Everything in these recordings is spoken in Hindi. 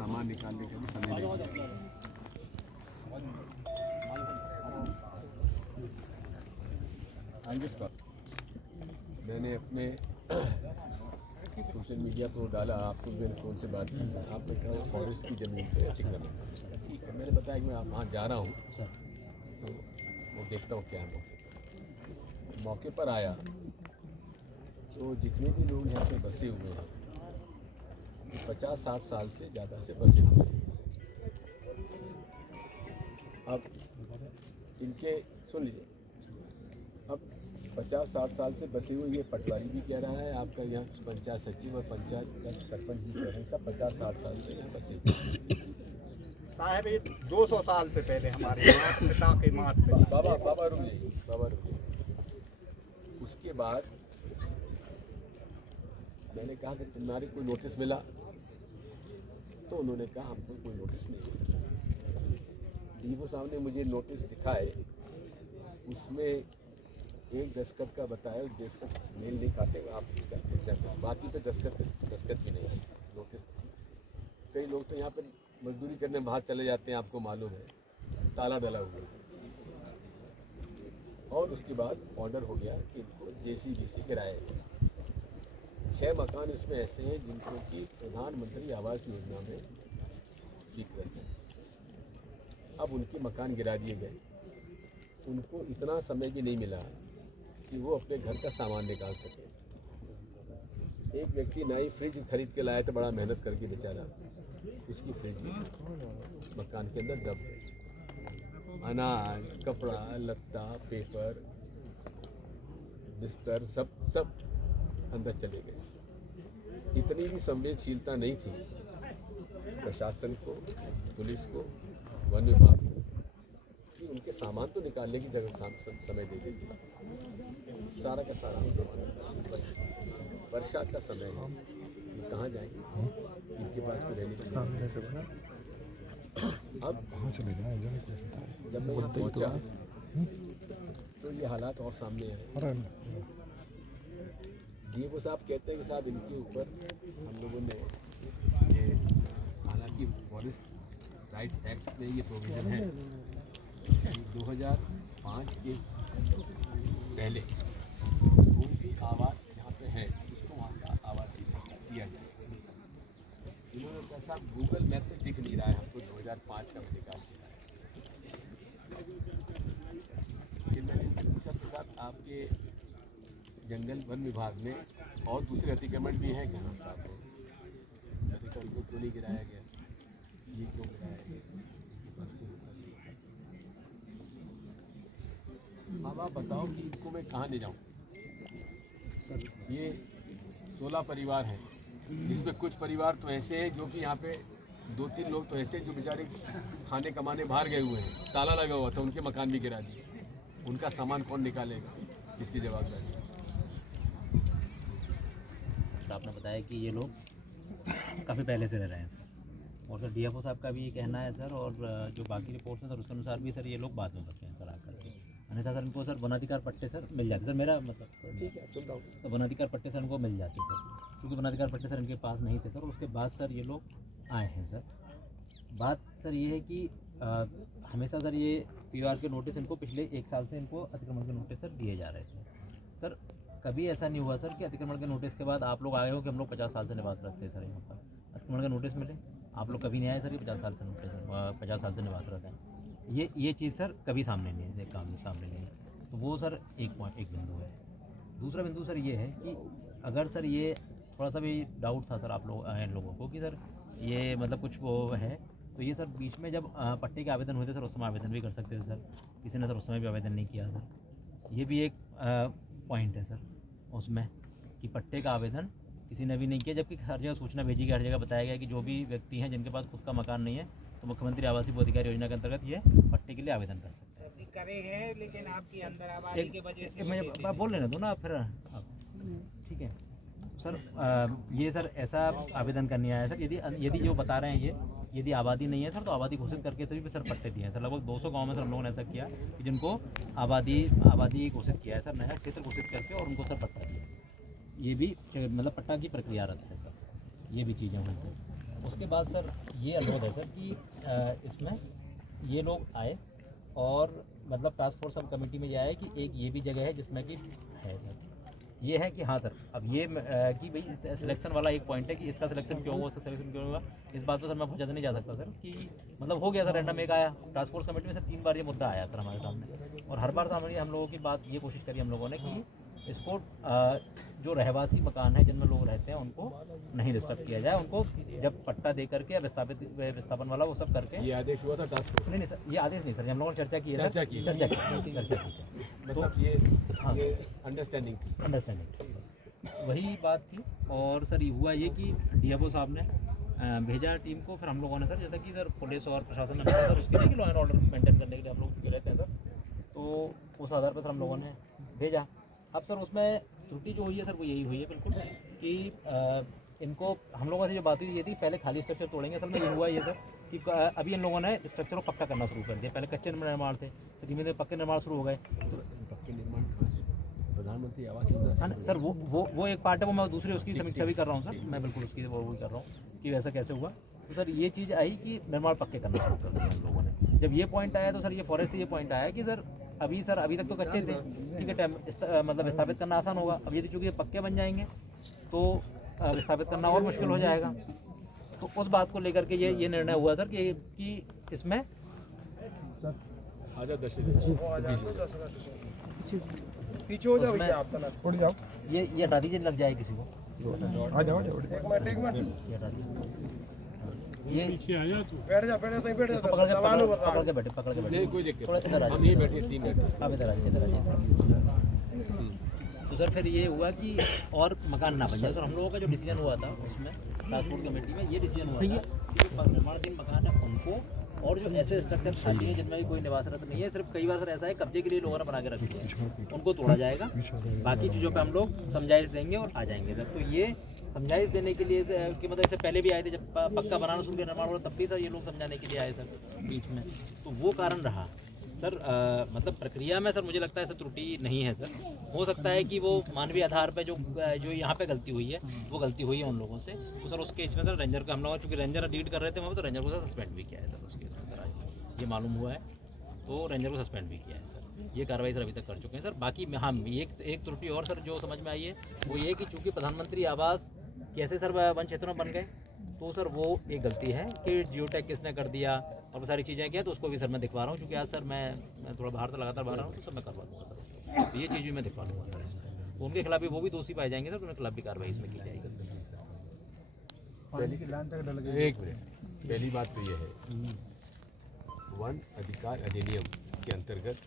सामान निकालने का भी समय नहीं मिला। मैंने अपने सोशल मीडिया पर डाला, आपको मैंने फ़ोन से बात की, आपने कहा वो फॉरेस्ट की ज़मीन पे अतिक्रमण है। मैंने बताया कि मैं वहाँ जा रहा हूँ तो वो देखता हूँ क्या है। मौके पर आया तो जितने भी लोग यहाँ पे बसे हुए हैं 50-60 साल से ज़्यादा से बसे हुए हैं। अब इनके सुन लीजिए, अब 50-60 साल से बसे हुए ये पटवारी भी कह रहा है, आपका यहाँ पंचायत सचिव और पंचायत का सरपंच भी कह रहे हैं, सब 50-60 साल से यहाँ बसे हुए साहब ये 200 साल से पहले हमारे पिता के मात पे बाबा रुक जाइए। उसके बाद मैंने कहा कि तुम्हारे कोई नोटिस मिला, तो उन्होंने कहा हमको कोई नोटिस नहीं मिला। डीओ साहब ने मुझे नोटिस दिखाए, उसमें एक दस्तखत का बताया, दस्तखत मेल नहीं खाते आप, बाकी तो दस्तखत भी नहीं है नोटिस। कई लोग तो यहाँ पर मजदूरी करने बाहर चले जाते हैं, आपको मालूम है, ताला डला हुआ है। और उसके बाद ऑर्डर हो गया कि इनको जेसीबी से गिराया। 6 मकान इसमें ऐसे हैं जिनको कि प्रधानमंत्री आवास योजना में स्वीकृत है। अब उनके मकान गिरा दिए गए, उनको इतना समय भी नहीं मिला कि वो अपने घर का सामान निकाल सके। एक व्यक्ति नई फ्रिज खरीद के लाया था, बड़ा मेहनत करके बेचारा, उसकी फ्रिज भी मकान के अंदर दब गई। अनाज, कपड़ा लत्ता, पेपर, बिस्तर सब अंदर चले गए। इतनी भी संवेदनशीलता नहीं थी प्रशासन को, पुलिस को, वन विभाग को कि उनके सामान तो निकालने की जगह समय दे देती। सारा का सारा बस वर्षा का समय है, ये कहाँ जाएंगे, इनके पास कोई रहने की नहीं। अब कहाँ चले जाए जब मैं यहाँ पहुँचा तो ये हालात और सामने आए। डीओ साहब कहते हैं कि साहब इनके ऊपर हम लोगों ने ये, हालांकि फॉरेस्ट राइट्स एक्ट में ये प्रोविज़न है 2005 के पहले कोई भी आवास जहाँ पे है उसको वहाँ का आवासीय दिया जाए। इन्होंने कहा साहब गूगल मैप पे दिख नहीं रहा है हमको, 2005 का मैं निकाल दिया। फिर मैंने इनसे पूछा कि साहब आपके जंगल वन विभाग में और दूसरे अतिक्रमण भी हैं क्या? साहब मैंने कहा इनको क्यों नहीं गिराया गया, ये क्यों गिराया गया? अब आप बताओ कि इनको मैं कहाँ ले जाऊँ? ये 16 परिवार हैं, जिसमें कुछ परिवार तो ऐसे हैं जो कि यहाँ पे 2-3 लोग तो ऐसे जो बेचारे खाने कमाने बाहर गए हुए हैं, ताला लगा हुआ था, उनके मकान भी गिरा दिए। उनका सामान कौन निकालेगा, इसकी जवाबदारी? आपने बताया कि ये लोग काफ़ी पहले से रह रहे हैं सर, और सर डीएफओ साहब का भी ये कहना है सर, और जो बाकी रिपोर्ट्स हैं सर उसके अनुसार भी सर ये लोग बाद में बस गए हैं सर आकर के। अन्यथा सर इनको सर वनाधिकार पट्टे सर मिल जाते सर, मेरा मतलब ठीक है सुन रहा हूँ। तो वनाधिकार पट्टे सर इनको मिल जाते सर, क्योंकि वनाधिकार पट्टे सर इनके पास नहीं थे सर, और उसके बाद सर ये लोग आए हैं सर। बात सर ये है कि हमेशा सर ये पीआर के नोटिस इनको पिछले 1 साल से इनको अतिक्रमण के नोटिस सर दिए जा रहे थे सर। कभी ऐसा नहीं हुआ सर कि अतिक्रमण के नोटिस के बाद आप लोग आए हो कि हम लोग 50 साल से निवास रखते हैं सर यहाँ पर, अतिक्रमण का नोटिस मिले, आप लोग कभी नहीं आए सर, ये 50 साल से नोटिस 50 साल से निवास रखते हैं, ये चीज़ सर कभी सामने नहीं है, काम सामने नहीं है। तो वो सर एक बिंदु है। दूसरा बिंदु सर ये है कि अगर सर ये थोड़ा सा भी डाउट था सर आप लोग इन लोगों को कि सर ये मतलब कुछ वो है, तो ये सर बीच में जब पट्टे के आवेदन हुए थे सर उस समय आवेदन भी कर सकते थे सर, किसी ने सर उस समय भी आवेदन नहीं किया सर। ये भी एक पॉइंट है सर उसमें कि पट्टे का आवेदन किसी ने भी नहीं किया, जबकि हर जगह सूचना भेजी गई, हर जगह बताया गया कि जो भी व्यक्ति हैं जिनके पास खुद का मकान नहीं है तो मुख्यमंत्री आवासीय अधिकार योजना के अंतर्गत ये पट्टे के लिए आवेदन कर सकते हैं। करे हैं, लेकिन आपकी अंदर आबादी की वजह से मैं बोल लेना दो ना फिर आप, ठीक है सर। ये सर ऐसा आवेदन करने आया सर, यदि जो बता रहे हैं ये यदि आबादी नहीं है सर तो आबादी घोषित करके सभी पे सर पट्टे दिए हैं सर। लगभग 200 गाँव में सर हम लोगों ने ऐसा किया कि जिनको आबादी घोषित किया है सर, नया क्षेत्र घोषित करके और उनको सर पट्टा दिया है सर। ये भी मतलब पट्टा की प्रक्रियारत है सर, ये भी चीज़ें हुई सर। उसके बाद सर ये अनुरोध है सर कि इसमें ये लोग आए और मतलब टास्क फोर्स सब कमेटी में ये आए कि एक ये भी जगह है जिसमें कि है सर ये है कि हाँ सर अब ये कि भाई सिलेक्शन वाला एक पॉइंट है कि इसका सिलेक्शन क्यों हुआ उसका सिलेक्शन क्यों हुआ इस बात पर सर मैं बहुत ज़्यादा नहीं जा सकता सर कि मतलब हो गया सर रैंडम एक आया टास्क फोर्स कमेटी में सर 3 बार ये मुद्दा आया सर हमारे सामने और हर बार सामने हम लोगों की बात ये कोशिश करी हम लोगों ने कि इसको जो रहवासी मकान है जिनमें लोग रहते हैं उनको नहीं डिस्टर्ब किया जाए उनको जब पट्टा दे करके या विस्थापन वाला वो सब करके ये आदेश हुआ था टास्क फोर्स नहीं सर ये आदेश नहीं सर हम लोगों ने चर्चा की है चर्चा की तो ये अंडरस्टैंडिंग थी अंडरस्टैंडिंग वही बात थी। और सर ये हुआ ये कि डीएफओ साहब ने भेजा टीम को फिर हम लोगों ने सर जैसा कि सर पुलिस और प्रशासन ने भेजा सर उसके लिए कि लॉ एंड ऑर्डर मेंटेन करने के लिए हम लोग रहते हैं सर तो उस आधार पर सर हम लोगों ने भेजा। अब सर उसमें त्रुटि जो हुई है सर वो यही हुई है बिल्कुल कि इनको हम लोगों से जो बात हुई ये थी पहले खाली स्ट्रक्चर तोड़ेंगे सर में ये हुआ ये सर कि अभी इन लोगों ने स्ट्रक्चर को पक्का करना शुरू कर दिया पहले कच्चे निर्माण थे तो धीमे धीमे पक्के निर्माण शुरू हो गए। पक्के निर्माण कहाँ से प्रधानमंत्री आवास योजना हाँ सर वो एक पार्ट है वो मैं दूसरी उसकी समीक्षा भी कर रहा हूँ सर मैं बिल्कुल उसकी वो भी कर रहा हूँ कि वैसा कैसे हुआ। तो सर ये चीज़ आई कि निर्माण पक्के करना शुरू कर दिया हम लोगों ने। जब ये पॉइंट आया तो सर ये फॉरेस्ट से ये पॉइंट आया कि सर अभी तक तो कच्चे थे ठीक है टाइम मतलब विस्थापित करना आसान होगा अब यदि चूँकि पक्के बन जाएंगे तो विस्थापित करना और मुश्किल हो जाएगा। तो उस बात को लेकर के ये निर्णय हुआ सर कि इसमें पीछे हो जाओ भैया आप उड़ जाओ ये हटा दीजिए लग जाए किसी को आ जाओ एक मिनट ये हटा दीजिए ये बैठ जा पकड़ के बैठे नहीं कोई दिक्कत थोड़ा इधर आ हम यही बैठे 3 मिनट आप इधर आइए तो सर फिर ये हुआ कि और मकान ना बन जाए सर हम लोगों का जो डिसीजन हुआ था उसमें ट्रांसपोर्ट कमेटी में ये डिसीजन हुआ था कि जो निर्माणाधीन मकान है उनको और जो ऐसे स्ट्रक्चर खाली है जिनमें कोई निवासरत नहीं है सिर्फ कई बार सर ऐसा है कब्जे के लिए लोगों ने बना के रख दिया उनको तोड़ा जाएगा बाकी चीज़ों पे हम लोग समझाइश देंगे और आ जाएंगे सर। तो ये समझाइश देने के लिए कि मतलब इससे पहले भी आए थे जब पक्का बनाना शुरू किया निर्माण हुआ तब भी सर ये लोग समझाने के लिए आए सर बीच में तो वो कारण रहा सर। मतलब प्रक्रिया में सर मुझे लगता है सर त्रुटि नहीं है सर हो सकता है कि वो मानवीय आधार पर जो यहाँ पे गलती हुई है वो गलती हुई है उन लोगों से तो सर उस केस में सर रेंजर को हम लोग चूँकि रेंजर डीड कर रहे थे वहाँ तो रेंजर को सर सस्पेंड भी किया है सर उस केस में सर आज ये मालूम हुआ है तो रेंजर को सस्पेंड भी किया है सर ये कार्रवाई सर अभी तक कर चुके हैं सर। बाकी हाँ एक त्रुटि और सर जो समझ में आई है वो ये कि चूँकि प्रधानमंत्री आवास कैसे सर वन क्षेत्रों में बन गए तो सर वो एक गलती है कि जियो टैग किसने कर दिया और वो सारी चीज़ें किया तो उसको भी सर मैं दिखवा रहा हूँ क्योंकि आज सर मैं थोड़ा बाहर से लगातार बाहर हूँ तो सब मैं करवा दूँगा सर तो ये चीज़ भी मैं दिखवा दूँगा सर। तो उनके खिलाफ भी वो भी दोषी पाए जाएंगे सर उनके खिलाफ भी कार्रवाई इसमें की जाएगी सर। एक मिनट पहली बात तो ये है वन अधिकार अधिनियम के अंतर्गत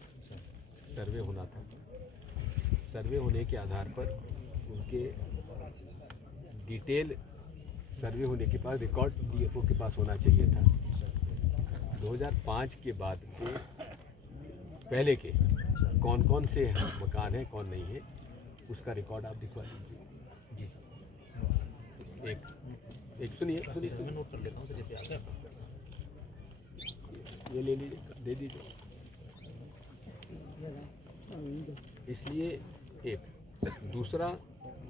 सर्वे होना था सर्वे होने के आधार पर उनके डिटेल सर्वे होने के बाद रिकॉर्ड डीएफओ के पास होना चाहिए था। 2005 के बाद के पहले के कौन कौन से मकान हैं कौन नहीं है उसका रिकॉर्ड आप दिखवा दीजिए जी सर। एक सुनिए मैं नोट कर लेता हूँ जैसे आता है ये ले लीजिए दे दीजिए। इसलिए एक दूसरा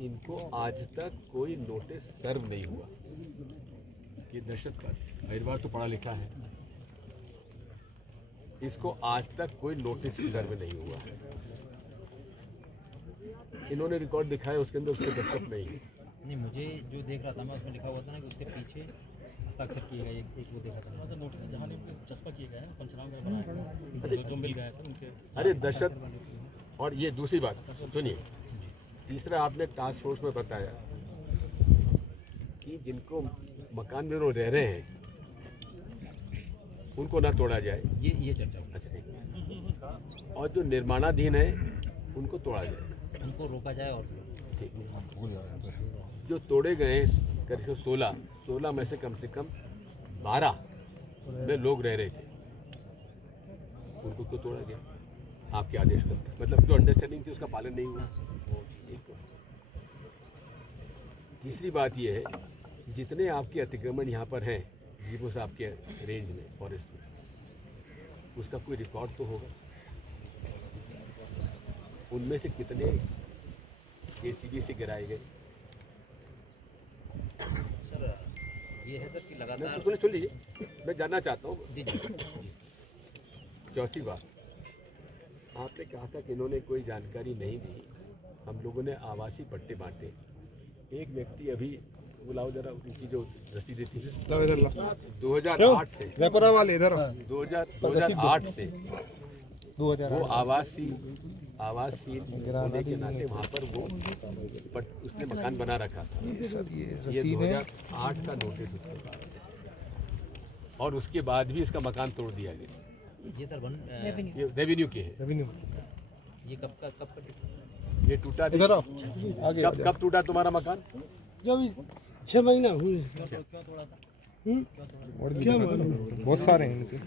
इनको आज तक कोई नोटिस सर्व नहीं हुआ। ये दहशत का परिवार तो पढ़ा लिखा है इसको आज तक कोई नोटिस सर्व नहीं हुआ। इन्होंने रिकॉर्ड दिखाया उसके अंदर उसके दस्तखत नहीं है। नहीं मुझे जो देख रहा था मैं उसमें लिखा हुआ था ना कि उसके पीछे हस्ताक्षर किए गए एक वो देखा था तो नोटिस जहाँ चस्पा किए गए पंचनामा में बनाया जो मिल गया है सर उनके अरे दहशत। और ये दूसरी बात सुनिए तीसरा आपने टास्क फोर्स में बताया कि जिनको मकान में रह रहे हैं उनको ना तोड़ा जाए ये चर्चा हुई। अच्छा और जो निर्माणाधीन है उनको तोड़ा जाए उनको रोका जाए और जो तोड़े गए करीब 16 में से कम 12 में लोग रह रहे थे उनको क्यों तोड़ा गया आपके आदेश का मतलब जो अंडरस्टैंडिंग थी उसका पालन नहीं हुआ। तीसरी बात यह है जितने आपके अतिक्रमण यहाँ पर हैं जीवो साहब के रेंज में फॉरेस्ट में उसका कोई रिकॉर्ड तो होगा उनमें से कितने जेसीबी से गिराए गए। सर ये है सर कि मैं लगातार तो सुन लीजिए, मैं जानना चाहता हूँ। जी जी चौथी बात, आपने कहा था कि इन्होंने कोई जानकारी नहीं दी, हम लोगों ने आवासीय पट्टे बांटे। एक व्यक्ति अभी बुलाओ जरा, उनकी जो रसीदें थी 2008 से, रेपरा वाले इधर 2008 से वो आवासीय होने के नाते वहाँ पर वो उसने मकान बना रखा था। ये 2008 का नोटिस उसके पास, और उसके बाद भी इसका मकान तोड़ दिया गया। ये सर ये रेवेन्यू के है। ये कब ये टूटा इधर आओ, कब टूटा तुम्हारा मकान? जब 6 महीना हुए। क्यों थोड़ा था? क्या मालूम? बहुत सारे हैं इनके।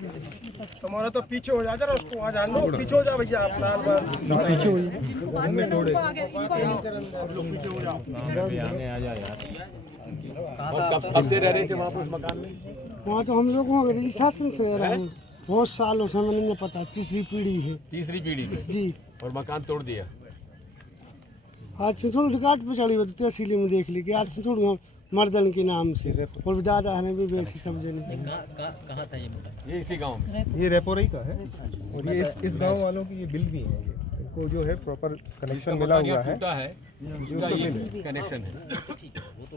तुम्हारा तो पीछे हो जा जरा, उसको आ जान दो, पीछे हो जा भैया आप लाल बार पीछे हो और कब से रह रहे थे वहाँ पर उस मकान में? वहाँ तो हम लोग वहाँ रजिस्ट्रेशन से रहे हैं बहुत सालों से, मैंने नहीं पता, तीसरी पीढ़ी है। तीसरी पीढ़ी में? जी। और मकान तोड़ दिया? आज से थोड़ी रिकॉर्ड पे चढ़ी हुई तहसील में देख ली कि आज से थोड़ी मर्दन के नाम से, और दादा हमें भी बैठी सब जने। कहाँ था ये मकान? ये इसी गांव में? ये रेपोरई का है, और ये इस गांव वालों की ये बिल भी है, इनको जो है प्रॉपर कनेक्शन मिला हुआ है। टूटा है, उसका ये कनेक्शन है। ठीक है, वो तो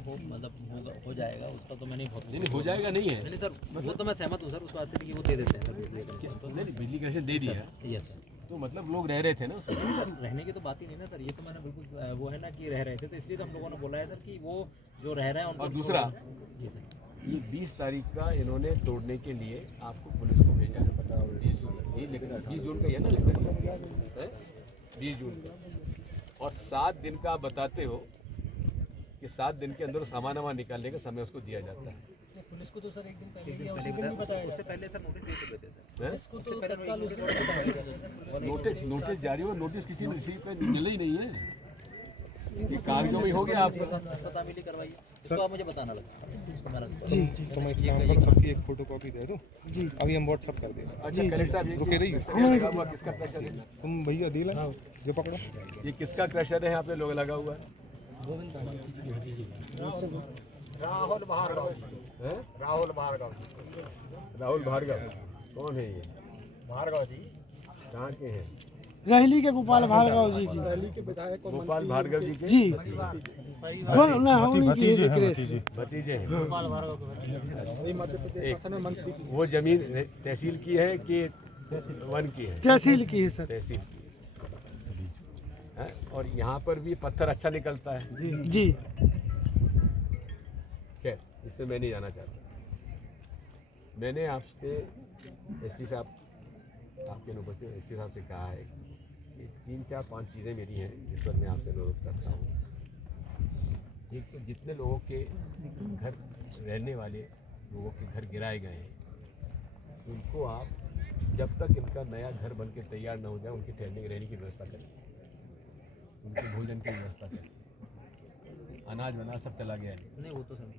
हो जाएगा, उसका तो मैंने बहुत नहीं हो जाएगा नहीं है। नहीं सर, वो तो मैं सहमत हूँ सर उस बात से कि वो दे देते हैं नहीं, बिजली कनेक्शन दे दिया। Yes sir. तो मतलब लोग रह रहे थे ना उसमें? नहीं सर, रहने की तो बात ही नहीं ना सर, ये तो मैंने बिल्कुल वो है ना कि रह रहे थे, तो इसलिए तो हम लोगों ने बोला है सर कि वो जो रह रहे हैं उनको। और दूसरा, जी सर, ये 20 तारीख का इन्होंने तोड़ने के लिए आपको पुलिस को भेजा है, 20 जून, ये लिखा 20 जून का ही है ना, लिखा है 20 जून का। और 7 दिन का आप बताते हो कि 7 दिन के अंदर सामान वामान निकालने का समय उसको दिया जाता है। पुलिस को तो सर एक दिन पहले एक दिन पहले बताया, उससे पहले सर नोटिस दे चुके थे सर। हैं? उससे पहले नोटिस जारी हो, नोटिस किसी ने रिसीव कर मिला ही नहीं है, ये कागजों में हो गया आपको। तामीली करवाइए, इसको आप मुझे बताना लग सकता है। जी तो मैं एक काम करूं, सबकी एक फोटोकॉपी दे दूं? जी। अभी हम व्हाट्सएप कर देंगे। अच्छा कलेक्टर साहब, रुके रहिए। ये लगा हुआ किसका क्रशर है? तुम भैया दिल है जो पकड़ो। ये किसका क्रशर है यहाँ पे लोग लगा हुआ है? राहुल भार्गव, हैं? राहुल भार्गव, राहुल भार्गव कौन है ये? भार्गव जी कहाँ के हैं? रहली के गोपाल भार्गव जी की। गोपाल भार्गव जी के जी। बोल ना, उनकी भतीजे हैं। वो जमीन तहसील की है कि वन की है? तहसील की है सर। तहसील की है। और यहाँ पर भी पत्थर अच्छा निकलता है। जी। खैर, इससे मैं नहीं जाना चाहता। मैंने आपसे एसपी साहब, आपके अनुपस्थित एसपी साहब से कहा है कि 3, 4, 5 चीज़ें मेरी हैं जिस पर मैं आपसे अनुरोध करता हूँ। एक तो जितने लोगों के घर रहने वाले लोगों के घर गिराए गए हैं, उनको आप जब तक इनका नया घर बन के तैयार ना हो जाए उनकी ठहरने रहने की व्यवस्था करें, उनके भोजन की व्यवस्था करें। अनाज वनाज सब चला गया है। नहीं वो तो समझ।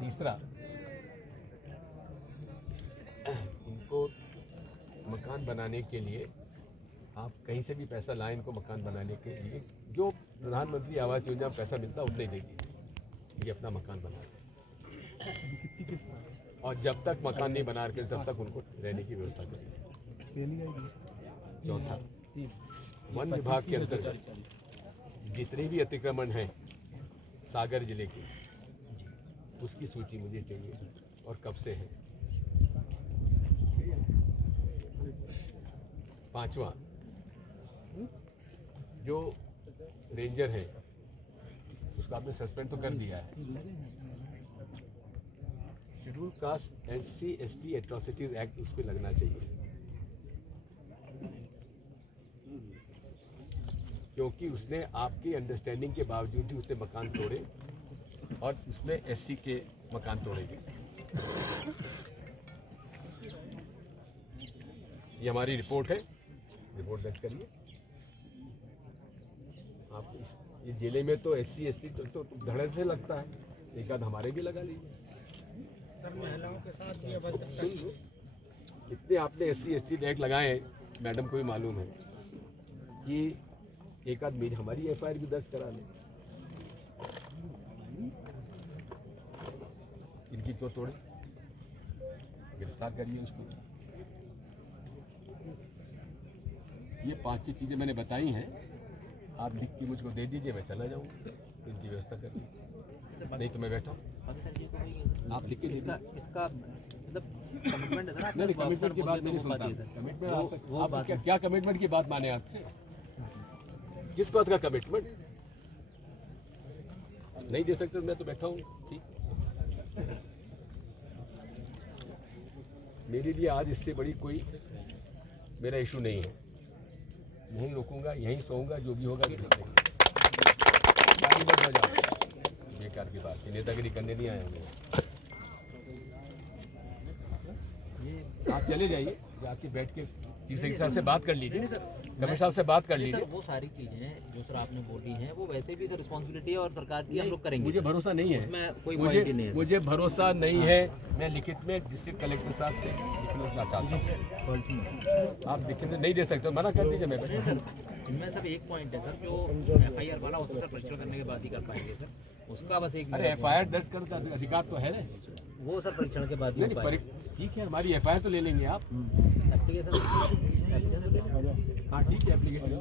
तीसरा, इनको मकान बनाने के लिए आप कहीं से भी पैसा लाएं, इनको मकान बनाने के लिए जो प्रधानमंत्री आवास योजना में पैसा मिलता है उतना ही देंगे, ये अपना मकान बना लें। और जब तक मकान नहीं बना के तब तक उनको रहने की व्यवस्था करें। चौथा, वन विभाग के अंतर्गत जितने भी अतिक्रमण हैं सागर जिले के, उसकी सूची मुझे चाहिए और कब से है। पांचवा, जो रेंजर है उसको आपने सस्पेंड तो कर दिया है। Schedule caste SC ST atrocities act उस पर लगना चाहिए, क्योंकि उसने आपकी अंडरस्टैंडिंग के बावजूद भी उसने मकान तोड़े और उसमें SC के मकान तोड़े गए। ये हमारी रिपोर्ट है, रिपोर्ट दर्ज करिए। आप ये जिले में तो SC ST तो धड़े से लगता है, एक आध हमारे भी लगा लीजिए। सर महिलाओं के साथ भी सुन लो, इतने आपने SC ST एक्ट लगाए हैं, मैडम को भी मालूम है कि एक आध हमारी FIR भी दर्ज करा लें। क्यों तोड़े, गिरफ्तार करिए उसको। ये 5-6 चीज़ें मैंने बताई हैं, आप लिख के मुझको दे दीजिए, मैं चला जाऊँगा, इनकी व्यवस्था कर दीजिए, नहीं तो मैं बैठा हूँ। आप लिख के इसका मतलब कमिटमेंट है सर, नहीं, कमिटमेंट की बात नहीं सुनता। कमिटमेंट आप क्या कमिटमेंट की बात माने आपसे? किस बात का कमिटमेंट? नहीं दे सकते मैं तो बैठा हूँ, ठीक। मेरे लिए आज इससे बड़ी कोई मेरा इशू नहीं है। यहीं रुकूंगा, यहीं सोऊंगा, जो भी होगा देख लेंगे। बेकार की बात, नेतागिरी करने नहीं आए होंगे। आप चले जाइए, जाके बैठ के चीफ सेक्रेटरी साहब से बात कर लीजिए, कमिश्नर साहब से बात कर लीजिए। सर वो सारी चीज़ें जो सर आपने बोली हैं वो वैसे भी सर रिस्पॉन्सिबिलिटी है और सरकार की, हम लोग करेंगे। मुझे भरोसा नहीं है, उसमें कोई वारंटी नहीं है। मुझे भरोसा नहीं है। मैं लिखित में डिस्ट्रिक्ट कलेक्टर साहब से लिखना चाहता हूँ। आप लिखित में नहीं दे सकते, मना कर दीजिए। मैं नहीं सर, इनमें सब एक पॉइंट है सर, जो FIR वाला उसको सर परीक्षण करने के बाद ही कर पाएंगे सर, उसका बस एक। अरे FIR दर्ज करने का अधिकार तो है ना, वो सर परीक्षण के बाद ही हो पाएगा। ठीक है, हमारी FIR तो ले लेंगे आप। एप्लीकेशन हाँ ठीक है, एप्लीकेशन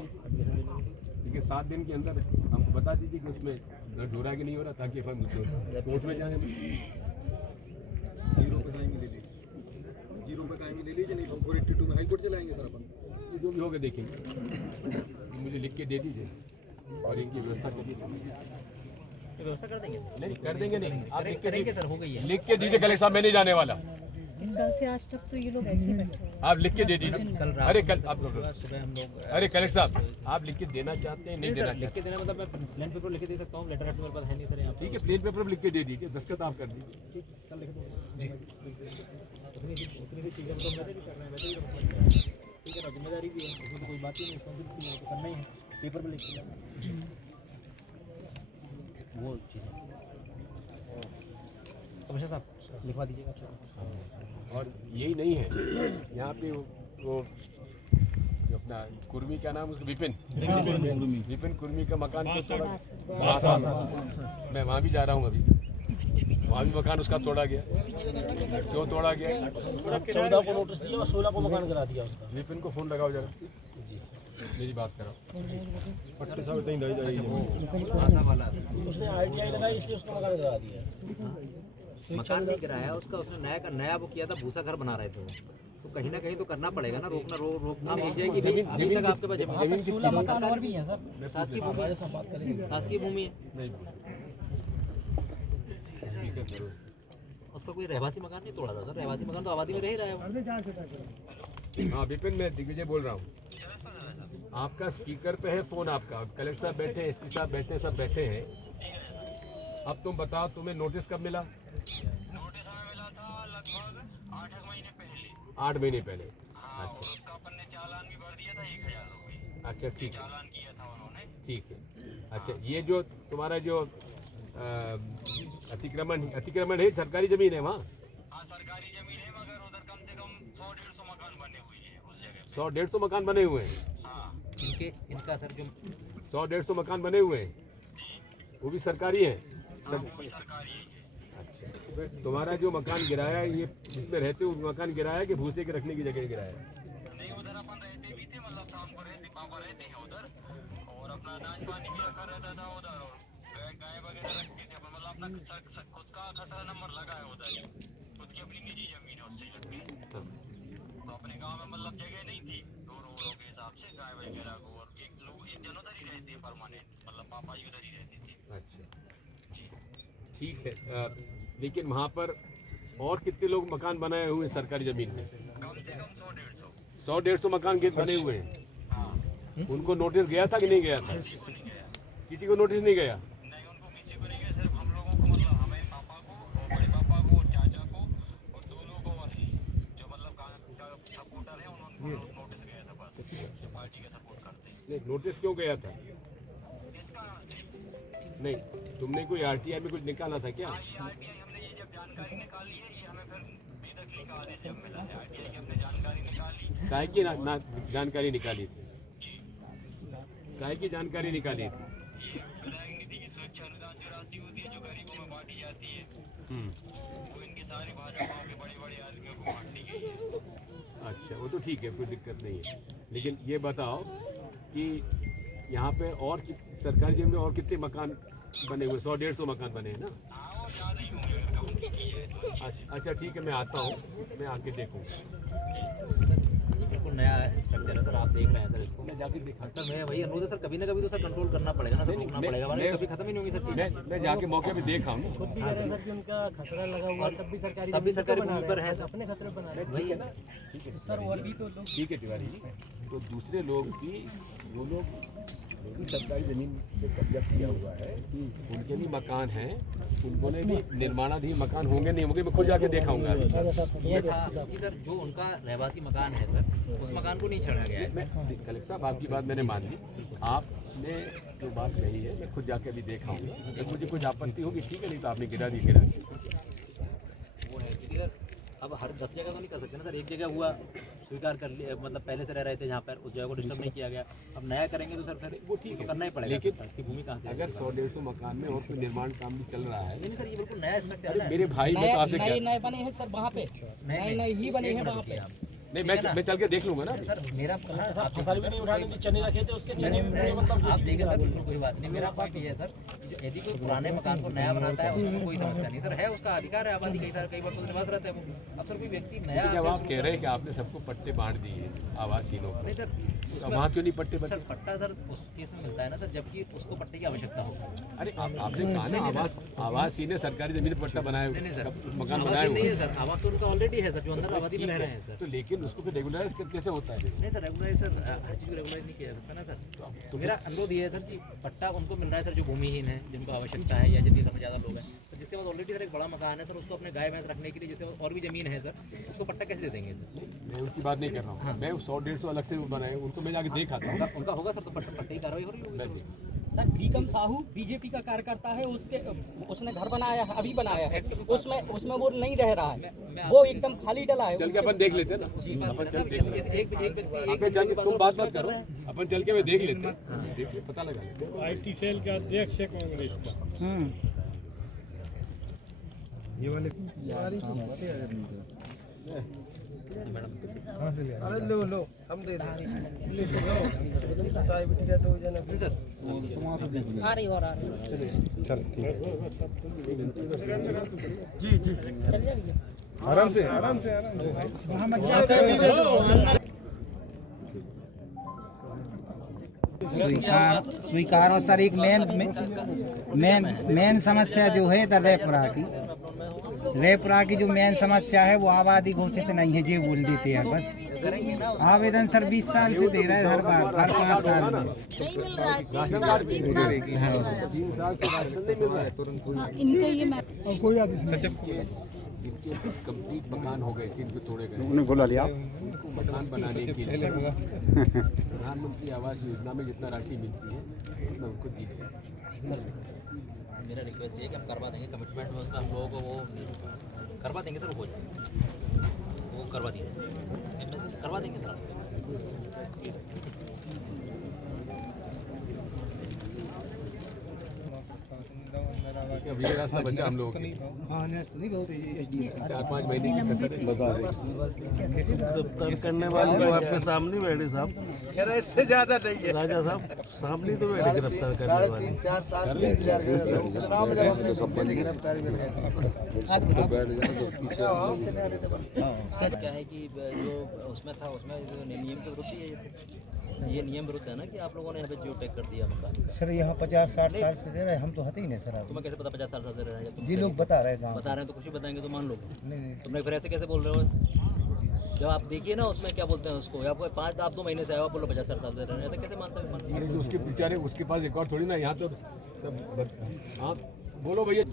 लेकिन 7 दिन के अंदर हमको बता दीजिए कि उसमें दर्ज हो रहा है कि नहीं हो रहा, ताकि कोर्ट में जाए। 0 पे टाइम ले लीजिए, 0 पे टाइम ले लीजिए, नहीं तो 482 में हाई कोर्ट चलाएंगे सर अपन। ये जो भी होगा देखेंगे, मुझे लिख के दे दीजिए और इनकी व्यवस्था करिए। व्यवस्था कर देंगे। नहीं कर देंगे, नहीं आप लिख के करेंगे सर, हो गई है। लिख के दीजिए कलेक्टर साहब, मैं नहीं जाने वाला। कल से आज तक तो ये लोग ऐसे ही बैठे हैं। आप लिख के दे दीजिए। अरे कल आप सुबह हम लोग, अरे कलेक्टर साहब आप लिख के देना चाहते हैं, नहीं देना लिख चाहते? के देना मतलब मैं प्लेन पेपर लिख के दे सकता हूँ, लेटर मेरे पास है नहीं सर यहाँ पे। ठीक है, प्लेन पेपर पर लिख के दे दीजिए, दस्तखत आप कर दीजिए। ठीक, कल लिख दूँगा। जी, उतनी सी चीज़ें तो वैसे भी कर रहे हैं, वैसे ही ठीक है ना, जिम्मेदारी भी है, उसमें तो कोई बात ही नहीं, रिस्पॉन्सिबिलिटी है, तो करना ही है, पेपर पर लिख के जाना वो चीज़ें। कमिश्नर साहब लिखवा दीजिएगा। और यही नहीं है, यहाँ पे वो जो अपना कुर्मी का नाम, उसको विपिन कुर्मी का मकान को तोड़ा। मैं वहाँ भी जा रहा हूँ अभी, वहाँ भी मकान उसका तोड़ा गया। क्यों तोड़ा गया? 14 को नोटिस दिया और 16 को मकान करा दिया उसका। विपिन को फ़ोन लगाओ जरा, मेरी बात करो। उसने ITI लगाई, इसलिए उसका मकान करा दिया। मकान नहीं गिराया उसका, उसने नया का नया वो किया था, भूसा घर बना रहे थे वो। तो कहीं ना कहीं तो करना पड़ेगा ना, रोकथाम कीजिए कि भाई अभी तक आपके पास जमीन मकान और भी है सर, शासकीय भूमि है, शासकीय भूमि है। उसका कोई रहवासी मकान नहीं तोड़ा था सर, रहवासी मकान तो आबादी में रह ही रहा है। हाँ विपिन, मैं दिग्विजय बोल रहा हूँ। आपका स्पीकर पे है फ़ोन आपका, कलेक्टर साहब बैठे हैं, SP साहब बैठे हैं, सब बैठे हैं। अब तुम बताओ, तुम्हें नोटिस कब मिला? नोटिस हमें मिला था लगभग 8 महीने पहले। 8 महीने पहले। हाँ, अच्छा उसका अपन ने चालान भी भर दिया था 1000 रुपये। अच्छा, ठीक है, चालान किया था उन्होंने। ठीक है। अच्छा, ये जो तुम्हारा जो अतिक्रमण है, सरकारी ज़मीन है वहाँ? हाँ सरकारी जमीन है, मगर उधर कम से कम 100-150 मकान बने हुए हैं उस जगह पे। 100-150 मकान बने हुए हैं। हाँ इनका सर जो 100-150 मकान बने हुए हैं, वो भी सरकारी है? सरकारी है। अच्छा, तुम्हारा जो मकान गिराया है, ये जिसमें रहते हो मकान गिराया कि भूसे के रखने की जगह गिराया? नहीं, उधर अपन रहते भी थे, मतलब शाम को रहते, पापा रहते हैं उधर, और अपना अनाज पानी भी रखा रहता था उधर, और गाय वगैरह रखते थे अपन, मतलब अपना खुद का खतरा नंबर लगा है उधर, खुद की अपनी निजी जमीन है, उससे लगती है। तो अपने गाँव में मतलब जगह नहीं थी रोडों के हिसाब से गाय वगैरह को, और एक जन उधर ही रहते हैं परमानेंट, मतलब पापा जी उधर ही रहते थे। अच्छा, ठीक है। लेकिन वहाँ पर और कितने लोग मकान बनाए हुए हैं सरकारी ज़मीन में? कम से कम 100-150। 100-150 मकान बने हुए हैं। उनको नोटिस गया था कि नहीं गया था? किसी को नोटिस नहीं गया? नहीं, उनको किसी को नहीं गया, सिर्फ हम लोगों को, मतलब हमें पापा को और बड़े पापा को और चाचा को और दोनों को, और जो मतलब सपोर्टर है उनको नोटिस गया था बस, जो पार्टी का सपोर्ट करते हैं। नहीं, नोटिस क्यों गया था? इसका नहीं, तुमने कोई RTI में कुछ निकाला था क्या? ये RTI हमने ये जब जानकारी निकाली है, ये हमें फिर बेदखली का आदेश जब मिला है, RTI की हमने जानकारी निकाली। काहे की जानकारी निकाली थी? काहे की जानकारी निकाली थी? विधायक निधि की सुरक्षा अनुदान जो राशि होती है, जो गरीबों में बांटी जाती है, वो इनके सारी भाजपा की बड़ी बड़ी आदमियों को बांटनी गई है। अच्छा, वो तो ठीक है, कोई दिक्कत नहीं है, लेकिन ये बताओ कि यहाँ पे और सरकारी जमीन में और कितने मकान बने हुए? 100-150 मकान बने हैं ना? हाँ, वो ज़्यादा ही होंगे अगर कंप्लीट की है तो। अच्छा ठीक है, मैं आता हूँ, मैं आके देखूँगा। बिल्कुल नया स्ट्रक्चर है सर, आप देख रहे हैं सर इसको। मैं जाके दिखा सर मैं वही अनुरोध है सर, कभी ना कभी तो सर कंट्रोल करना पड़ेगा ना सर, रोकना पड़ेगा, वरना कभी खत्म ही नहीं होगी सर चीज़। मैं जाके मौके पे देख आऊँ। खुद भी कह रहे हैं सर कि उनका खतरा लगा हुआ है, तब भी सरकारी तब भी सरकारी भूमि पर है सर, अपने खतरे बना रहे हैं। वही है ना, ठीक है सर, और भी तो लोग, ठीक है तिवारी जी, तो दूसरे लोग भी, वो लोग भी सरकारी ज़मीन पे कब्जा किया हुआ है, उनके भी मकान हैं, उन्होंने भी निर्माणाधीन मकान होंगे नहीं होंगे, मैं खुद जाके देखाऊंगा। ये था कि सर जो उनका रहवासी मकान है सर, उस मकान को नहीं छेड़ा गया है। मैं कलेक्टर साहब आपकी बात मैंने मान ली, आपने जो बात कही है मैं खुद जाके अभी देखाऊंगा, अगर मुझे कुछ आपत्ति होगी ठीक है, नहीं तो आपने गिरा दी गिरा दी। वो है क्योंकि सर अब हर 10 जगह तो नहीं कर सकते ना सर, एक जगह हुआ स्वीकार कर लिया, मतलब पहले से रह रहे थे जहाँ पर, उस जगह को डिस्टर्ब नहीं किया गया, अब नया करेंगे तो सर फिर वो ठीक है, करना ही पड़ेगा, लेकिन इसकी भूमि कहाँ से अगर 100-150 मकान में और कोई निर्माण काम भी चल रहा है, नहीं सर ये बिल्कुल नया स्ट्रक्चर है। मेरे भाई मैं तो आपसे क्या, नए बने हैं सर वहाँ पे, नए ही बने हैं वहाँ पे। नहीं मैं चल के देख लूंगा ना। सर मेरा फसल भी नहीं उठाने की, चने रखे थे उसके चने मतलब आप देखें सर, बिल्कुल कोई बात नहीं, मेरा पॉइंट ये है सर कि जो यदि कोई पुराने मकान को नया बनाता है उसमें कोई समस्या नहीं सर, है उसका अधिकार है, आबादी कई वर्षों से निवास रहता है वो। अब सर कोई व्यक्ति नया, जब आप कह रहे हैं कि आपने सबको पट्टे बांट दिए आवासीनों को, नहीं सर तो वहाँ क्यों नहीं पट्टे बचे? सर पट्टा सर उस केस में मिलता है ना सर जबकि उसको पट्टे की आवश्यकता हो। अरे आपने कहा ना आवासी ने सरकारी जमीन पर पट्टा बनाया, नहीं सर मकान आवास बनाए नहीं हुए, है सर, आवास तो उनका ऑलरेडी है सर, जो अंदर आबादी में रह रहे हैं सर। तो लेकिन उसको फिर रेगुलराइज कैसे होता है? नहीं सर रेगुलाइज सर, हर चीज़ को रेगुलाइज नहीं किया जा सकता ना सर। तो मेरा अनुरोध ये है सर कि पट्टा उनको मिल रहा है सर जो भूमिहीन है, जिनको आवश्यकता है या जिनकी सबसे ज़्यादा लोग हैं, तो जिसके पास ऑलरेडी सर एक बड़ा मकान है सर, उसको अपने गाय भैंस रखने के लिए जिसके पास और भी ज़मीन है सर, उसको पट्टा कैसे दे देंगे सर? मैं उनकी बात नहीं कर रहा हूँ, मैं 100-150 अलग से बनाए उनको मैं जाके देख आता हूँ। उनका होगा सर, तो पट्टे की कार्रवाई हो रही होगी sir. Sir Bikam Sahu BJP का कार्यकर्ता है, उसने घर बनाया है, अभी बनाया है, उसमें वो नहीं रह रहा है, वो एकदम खाली डला है। चल के अपन देख लेते हैं ना, अपन चल देख लेते हैं, एक व्यक्ति अपन चल के, तुम बात मत करो, अपन चल के मैं देख लेते हैं, देखिए पता लगा लेते हैं। IT सेल का अध्यक्ष है कांग्रेस का। ये वाले अरे लो हम दे दें। आ रही और आ रही। चल ठीक है, जी आराम से स्वीकार और सर एक मेन समस्या जो है रेपरा की जो मेन समस्या है वो आबादी घोषित नहीं है, ये बोल देते हैं बस। आवेदन सर 20 साल से दे रहा है, हर बार हर 5 साल में नहीं मिल रहा है, 3 साल से 3 साल से राशन नहीं मिल रहा है, इनका ये मैं और कोई आदमी इनके कंप्लीट मकान हो गए थे, इनको तोड़े गए, उन्हें बुला लिया उनको मकान बनाने के लिए प्रधानमंत्री आवास योजना में जितना राशि मिलती है उतना उनको दी है। सर मेरा रिक्वेस्ट है कि हम करवा देंगे, कमिटमेंट में उसका हम लोगों को वो करवा देंगे सर, हो जाए वो करवा दिया, करवा देंगे सर। अब ये रास्ता बचा हम लोगों के लिए, 4-5 महीने की कसर है, बता दफ्तर करने वाले तो आपके सामने बैठे साहब, कह रहे इससे ज्यादा नहीं है राजा साहब, सामने तो बैठे गिरफ्तार करने वाले। 3-4 साल में सर क्या है कि जो उसमें था उसमें जो नियम के विरुद्ध ये नियम विरुद्ध है ना कि आप लोगों ने यहाँ पे जियो टैग कर दिया मकान। सर यहाँ 50-60 साल से दे रहे हैं, हम तो हते ही नहीं सर। तुम्हें कैसे पता 50 साल से दे रहे हैं? जी लोग बता रहे हैं, बता रहे हैं तो कुछ ही बताएंगे तो मान लो। नहीं तुमने फिर ऐसे कैसे बोल रहे हो? जब आप देखिए ना उसमें क्या बोलते हैं उसको, आप 2 महीने से आए हो, आप बोलो 50 साल दे रहे हैं, ऐसे कैसे मान सकते? अरे तो उसके बेचारे उसके पास रिकॉर्ड थोड़ी ना, यहाँ तो सब, हाँ बोलो भैया।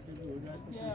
फॉर्मेलिटी भी हो जाती है।